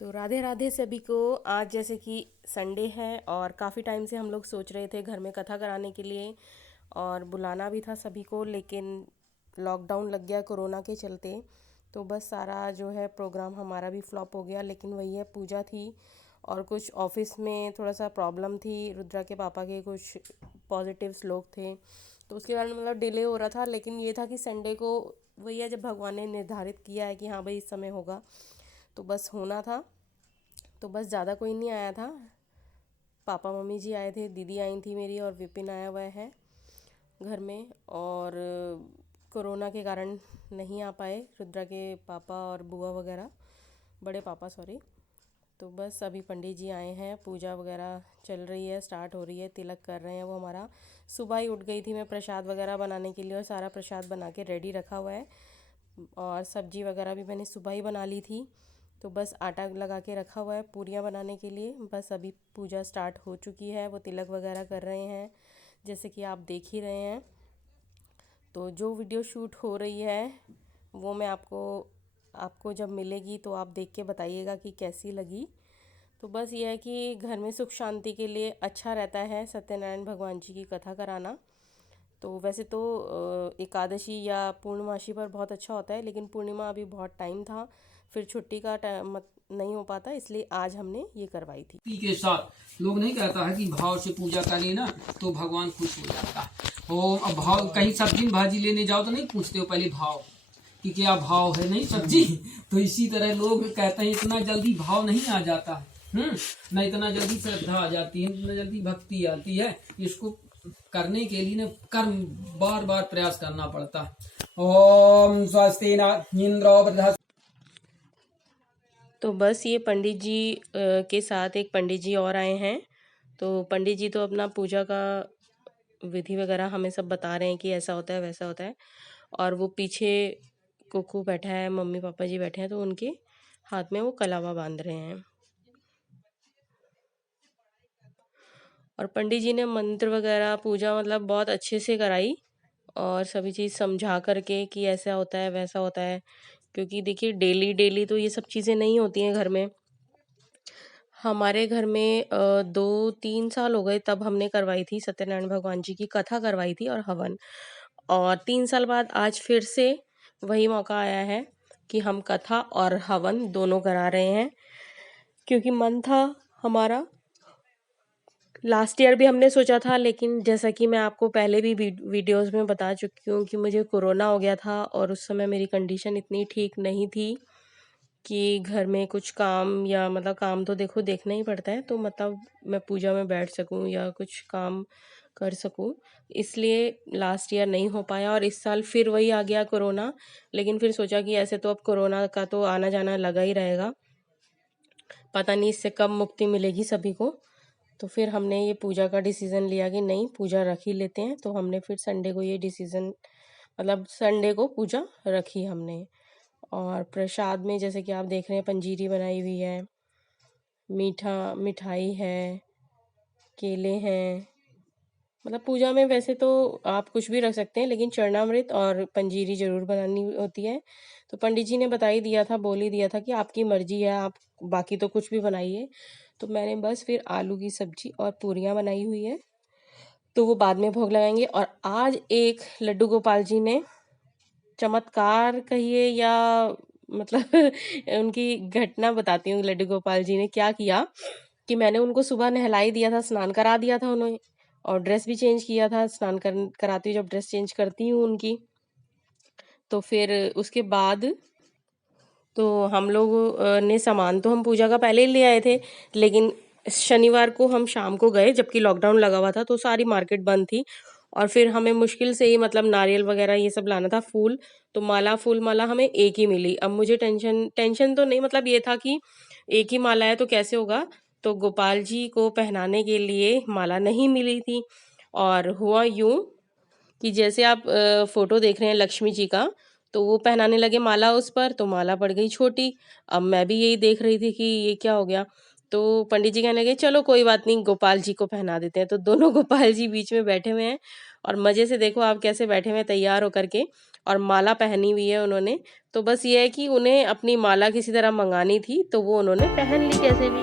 तो राधे राधे सभी को। आज जैसे कि संडे है और काफ़ी टाइम से हम लोग सोच रहे थे घर में कथा कराने के लिए और बुलाना भी था सभी को, लेकिन लॉकडाउन लग गया कोरोना के चलते। तो बस सारा जो है प्रोग्राम हमारा भी फ्लॉप हो गया। लेकिन वही है, पूजा थी और कुछ ऑफिस में थोड़ा सा प्रॉब्लम थी। रुद्रा के पापा के कुछ पॉजिटिव्स लोग थे, तो उसके कारण मतलब डिले हो रहा था। लेकिन ये था कि संडे को वही है, जब भगवान ने निर्धारित किया है कि हाँ भाई इस समय होगा तो बस होना था। तो बस ज़्यादा कोई नहीं आया था। पापा मम्मी जी आए थे, दीदी आई थी मेरी, और विपिन आया हुआ है घर में। और कोरोना के कारण नहीं आ पाए रुद्रा के पापा और बुआ वगैरह, बड़े पापा सॉरी। तो बस अभी पंडित जी आए हैं, पूजा वगैरह चल रही है, स्टार्ट हो रही है, तिलक कर रहे हैं वो हमारा। सुबह ही उठ गई थी मैं प्रसाद वगैरह बनाने के लिए, और सारा प्रसाद बना के रेडी रखा हुआ है। और सब्जी वगैरह भी मैंने सुबह ही बना ली थी। तो बस आटा लगा के रखा हुआ है पूरियाँ बनाने के लिए। बस अभी पूजा स्टार्ट हो चुकी है, वो तिलक वगैरह कर रहे हैं जैसे कि आप देख ही रहे हैं। तो जो वीडियो शूट हो रही है वो मैं आपको आपको जब मिलेगी तो आप देख के बताइएगा कि कैसी लगी। तो बस ये है कि घर में सुख शांति के लिए अच्छा रहता है सत्यनारायण भगवान जी की कथा कराना। तो वैसे तो एकादशी या पूर्णमासी पर बहुत अच्छा होता है, लेकिन पूर्णिमा अभी बहुत टाइम था, फिर छुट्टी का टाइम नहीं हो पाता, इसलिए आज हमने ये करवाई थी। भक्ति के साथ लोग नहीं कहता है कि भाव से पूजा करें ना तो भगवान खुश हो जाता है। और अब भाव कहीं सब्जी में भाजी लेने जाओ तो नहीं पूछते हो पहले भाव कि क्या भाव है, नहीं सब्जी। तो इसी तरह लोग कहते हैं इतना जल्दी भाव नहीं आ जाता है। न इतना जल्दी श्रद्धा आ जाती है, इतना जल्दी भक्ति आती है। इसको करने के लिए ना कर्म बार बार प्रयास करना पड़ता है। ओम स्वस्ति न इंद्रो वृद्धस्पति। तो बस ये पंडित जी के साथ एक पंडित जी और आए हैं। तो पंडित जी तो अपना पूजा का विधि वगैरह हमें सब बता रहे हैं कि ऐसा होता है वैसा होता है। और वो पीछे कुकू बैठा है, मम्मी पापा जी बैठे हैं, तो उनके हाथ में वो कलावा बांध रहे हैं। और पंडित जी ने मंत्र वगैरह पूजा मतलब बहुत अच्छे से कराई, और सभी चीज़ समझा करके कि ऐसा होता है वैसा होता है। क्योंकि देखिए डेली डेली तो ये सब चीज़ें नहीं होती हैं घर में। हमारे घर में 2-3 साल हो गए तब हमने करवाई थी, सत्यनारायण भगवान जी की कथा करवाई थी और हवन। और 3 साल बाद आज फिर से वही मौका आया है कि हम कथा और हवन दोनों करा रहे हैं, क्योंकि मन था हमारा। लास्ट ईयर भी हमने सोचा था, लेकिन जैसा कि मैं आपको पहले भी वीडियोस में बता चुकी हूँ कि मुझे कोरोना हो गया था, और उस समय मेरी कंडीशन इतनी ठीक नहीं थी कि घर में कुछ काम, या मतलब काम तो देखो देखना ही पड़ता है, तो मतलब मैं पूजा में बैठ सकूं या कुछ काम कर सकूं। इसलिए लास्ट ईयर नहीं हो पाया, और इस साल फिर वही आ गया कोरोना। लेकिन फिर सोचा कि ऐसे तो अब कोरोना का तो आना जाना लगा ही रहेगा, पता नहीं इससे कब मुक्ति मिलेगी सभी को। तो फिर हमने ये पूजा का डिसीज़न लिया कि नहीं, पूजा रख ही लेते हैं। तो हमने फिर संडे को ये डिसीज़न, मतलब संडे को पूजा रखी हमने। और प्रसाद में जैसे कि आप देख रहे हैं, पंजीरी बनाई हुई है, मिठाई है, केले हैं। मतलब पूजा में वैसे तो आप कुछ भी रख सकते हैं, लेकिन चरणामृत और पंजीरी ज़रूर बनानी होती है। तो पंडित जी ने बता ही दिया था, बोल ही दिया था कि आपकी मर्जी है, आप बाकी तो कुछ भी बनाइए। तो मैंने बस फिर आलू की सब्जी और पूरियाँ बनाई हुई है, तो वो बाद में भोग लगाएंगे। और आज एक लड्डू गोपाल जी ने चमत्कार कहिए या मतलब उनकी घटना बताती हूँ। लड्डू गोपाल जी ने क्या किया कि मैंने उनको सुबह नहला ही दिया था, स्नान करा दिया था उन्हें, और ड्रेस भी चेंज किया था। स्नान कराती हूँ जब ड्रेस चेंज करती हूँ उनकी, तो फिर उसके बाद तो हम लोग ने सामान तो हम पूजा का पहले ही ले आए थे। लेकिन शनिवार को हम शाम को गए, जबकि लॉकडाउन लगा हुआ था, तो सारी मार्केट बंद थी। और फिर हमें मुश्किल से ही मतलब नारियल वगैरह ये सब लाना था, फूल। तो फूल माला हमें एक ही मिली। अब मुझे टेंशन टेंशन तो नहीं, मतलब ये था कि एक ही माला है तो कैसे होगा। तो गोपाल जी को पहनाने के लिए माला नहीं मिली थी। और हुआ यूं कि जैसे आप फोटो देख रहे हैं लक्ष्मी जी का, तो वो पहनाने लगे माला उस पर, तो माला पड़ गई छोटी। अब मैं भी यही देख रही थी कि ये क्या हो गया। तो पंडित जी कहने लगे चलो कोई बात नहीं, गोपाल जी को पहना देते हैं। तो दोनों गोपाल जी बीच में बैठे हुए हैं, और मज़े से देखो आप कैसे बैठे हुए हैं तैयार होकर के। और माला पहनी हुई है उन्होंने। तो बस ये है कि उन्हें अपनी माला किसी तरह मंगानी थी, तो वो उन्होंने पहन ली कैसे भी।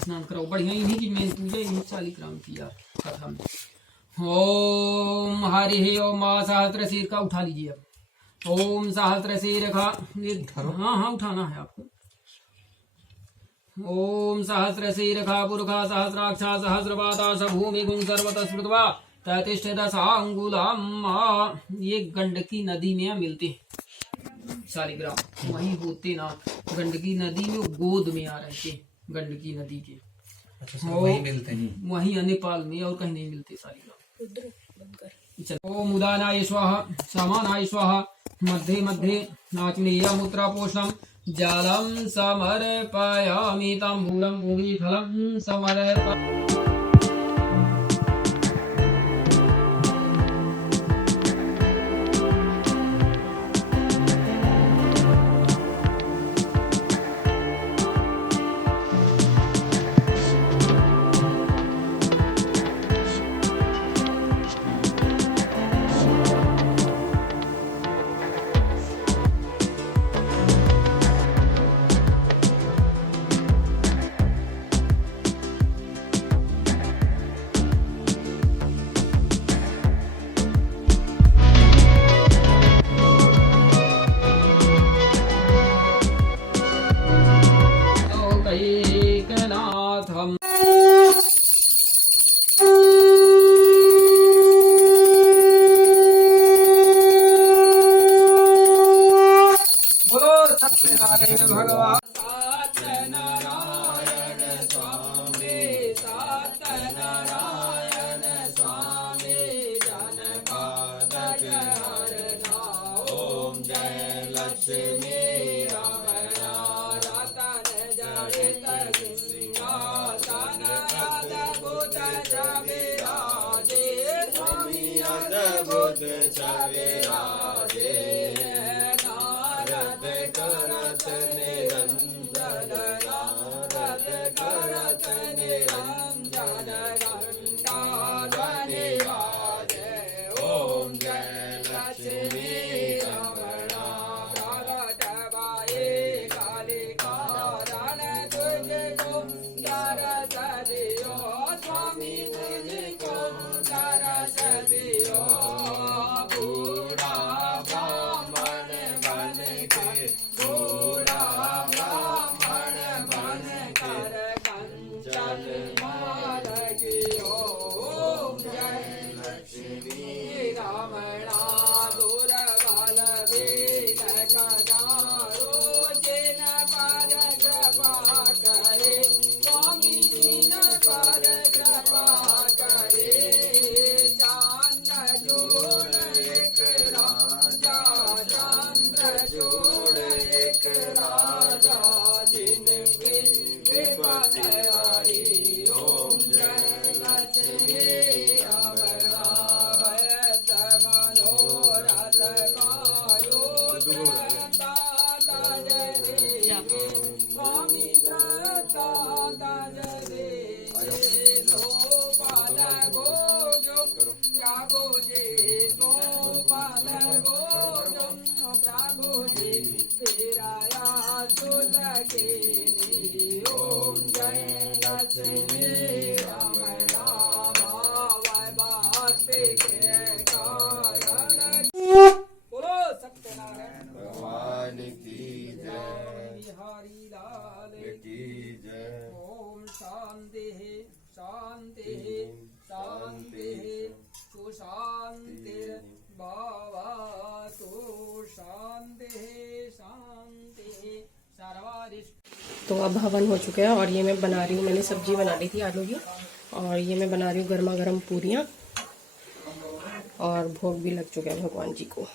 स्नान कराओ बढ़िया, इन्हीं की मेन पूजा इन्हीं शालिग्राम की यार कथा में। ओम हरि ओम सहस्त्र शीर का उठा लीजिए अब। ओम सहस्त्र शीर का हाँ हाँ उठाना है आपको। ओम सहस्र शीर का पुरखा सहस्राक्षा सहस्रपादा स भूमि गुं सर्वतः स्मृत्वा ततिष्ठ दशांगुलम। ये गंडकी नदी में मिलते शालिग्राम, वहीं होते ना गंडकी नदी में, गोद में आ रहे थे गंडकी नदी के। वहीं मिलते हैं, वहीं नेपाल में, और कहीं नहीं मिलते शालिग्राम। ओम उदानाय स्वाहा समानाय स्वाहा मध्ये मध्ये नाचनीयमुत्रापोषणं जलं समर्पयामि ताम्बूलं भुवि फलं समर्पयामि। भगवान सत्यनारायण स्वामी सत्यनारायण स्वामी जनपद हरना। ओम जय लक्ष्मी रमणा रतन जड़ित सिंहासन अद्भुत छविराजे स्वामी अद्भुत छविराजे। नारद करत निरंजन नारद करत निरंजन घंटा ध्वनि बाजे। ओम जय लक्ष्मी रमणा प्रगट भये कालिका रण तुझको दरस दियो स्वामी तुझको दरस दियो। बूढ़ा ब्राह्मण बन के बूढ़ा ब्राह्मण बन कर कंचन मार गियो। ओम जय लक्ष्मी रमणा दुर्बल बीन कदा बोलो सत्यनारायण भगवान की जय बिहारी लाल की जय। ओम शांति शांति शांति सुशांति भवतु शांति शांति सर्वारिष्ट। तो अब हवन हो चुका है और ये मैं बना रही हूँ, मैंने सब्जी बना ली थी आलू की, और ये मैं बना रही हूँ गर्मा गर्म पूरियाँ, और भोग भी लग चुका है भगवान जी को।